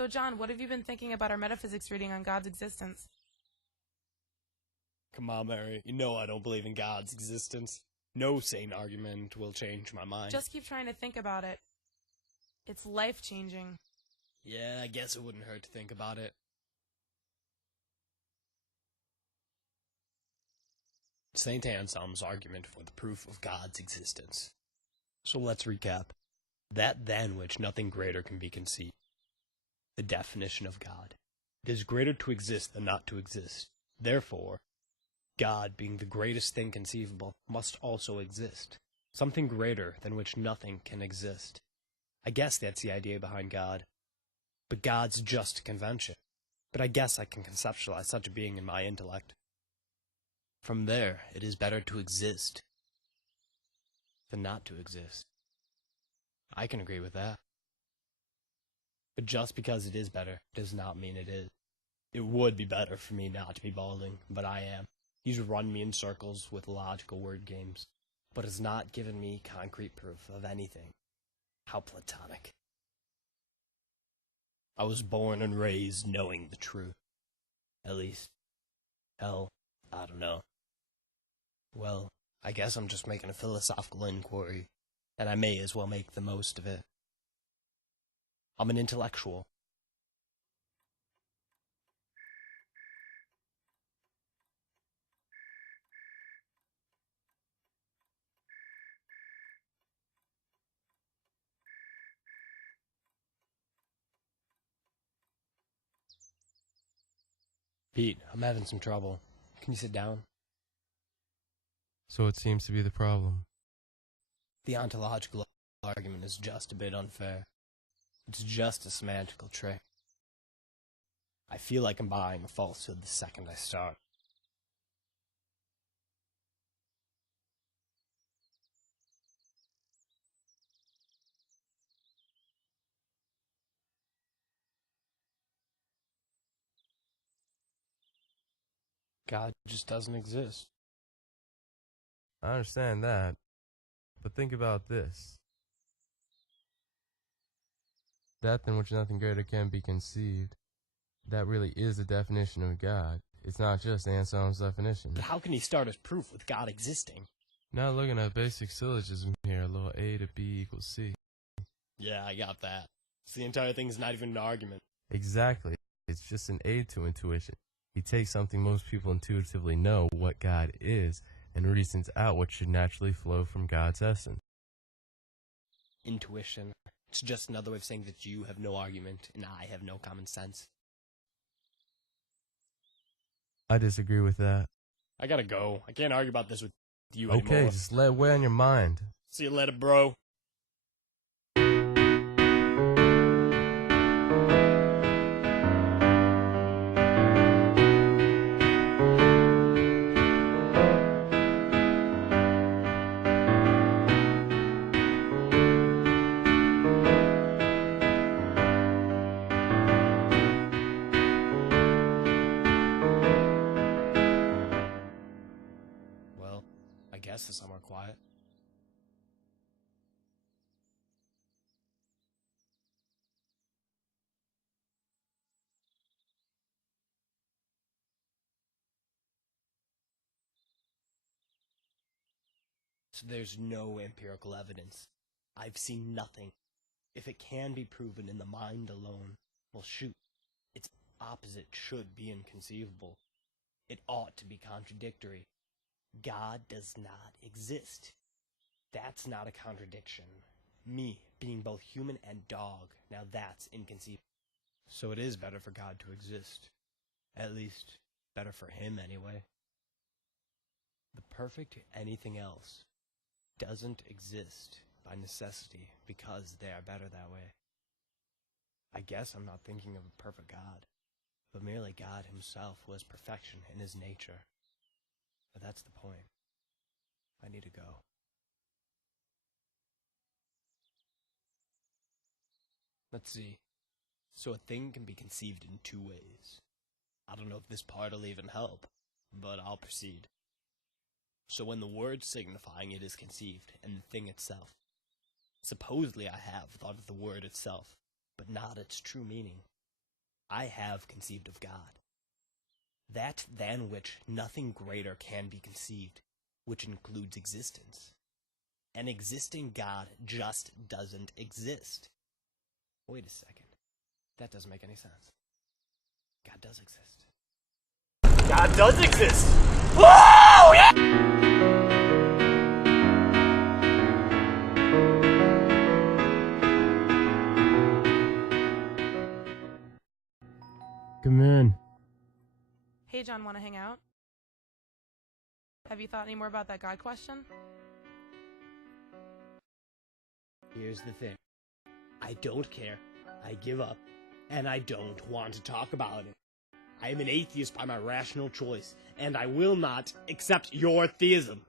So, John, what have you been thinking about our metaphysics reading on God's existence? Come on, Mary. You know I don't believe in God's existence. No sane argument will change my mind. Just keep trying to think about it. It's life-changing. Yeah, I guess it wouldn't hurt to think about it. Saint Anselm's argument for the proof of God's existence. So let's recap. That than which nothing greater can be conceived. The definition of God. It is greater to exist than not to exist. Therefore, God, being the greatest thing conceivable, must also exist. Something greater than which nothing can exist. I guess that's the idea behind God. But God's just a convention. But I guess I can conceptualize such a being in my intellect. From there, it is better to exist than not to exist. I can agree with that. But just because it is better does not mean it is. It would be better for me not to be balding, but I am. He's run me in circles with logical word games, but has not given me concrete proof of anything. How platonic. I was born and raised knowing the truth. At least, hell, I don't know. Well, I guess I'm just making a philosophical inquiry, and I may as well make the most of it. I'm an intellectual. Pete, I'm having some trouble. Can you sit down? So it seems to be the problem. The ontological argument is just a bit unfair. It's just a semantical trick. I feel like I'm buying a falsehood the second I start. God just doesn't exist. I understand that, but think about this. That than which nothing greater can be conceived, that really is the definition of God. It's not just Anselm's definition. But how can he start his proof with God existing? Not looking at basic syllogism here, a little A to B equals C. Yeah, I got that. So the entire thing's not even an argument. Exactly. It's just an aid to intuition. He takes something most people intuitively know, what God is, and reasons out what should naturally flow from God's essence. Intuition. It's just another way of saying that you have no argument and I have no common sense. I disagree with that. I gotta go. I can't argue about this with you anymore. Okay, just let it weigh on your mind. See you later, bro. Well, I guess the summer quiet. So there's no empirical evidence. I've seen nothing. If it can be proven in the mind alone, well shoot, its opposite should be inconceivable. It ought to be contradictory. God does not exist. That's not a contradiction. Me, being both human and dog, now that's inconceivable. So it is better for God to exist. At least, better for him anyway. The perfect anything else doesn't exist by necessity because they are better that way. I guess I'm not thinking of a perfect God, but merely God himself was perfection in his nature. But that's the point. I need to go. Let's see. So a thing can be conceived in two ways. I don't know if this part'll even help, but I'll proceed. So when the word signifying it is conceived, and the thing itself. Supposedly I have thought of the word itself, but not its true meaning. I have conceived of God. That than which nothing greater can be conceived, which includes existence. An existing God just doesn't exist. Wait a second. That doesn't make any sense. God does exist. God does exist! Whoa! Yeah! Come in. Hey, John, want to hang out? Have you thought any more about that God question? Here's the thing. I don't care. I give up. And I don't want to talk about it. I am an atheist by my rational choice, and I will not accept your theism.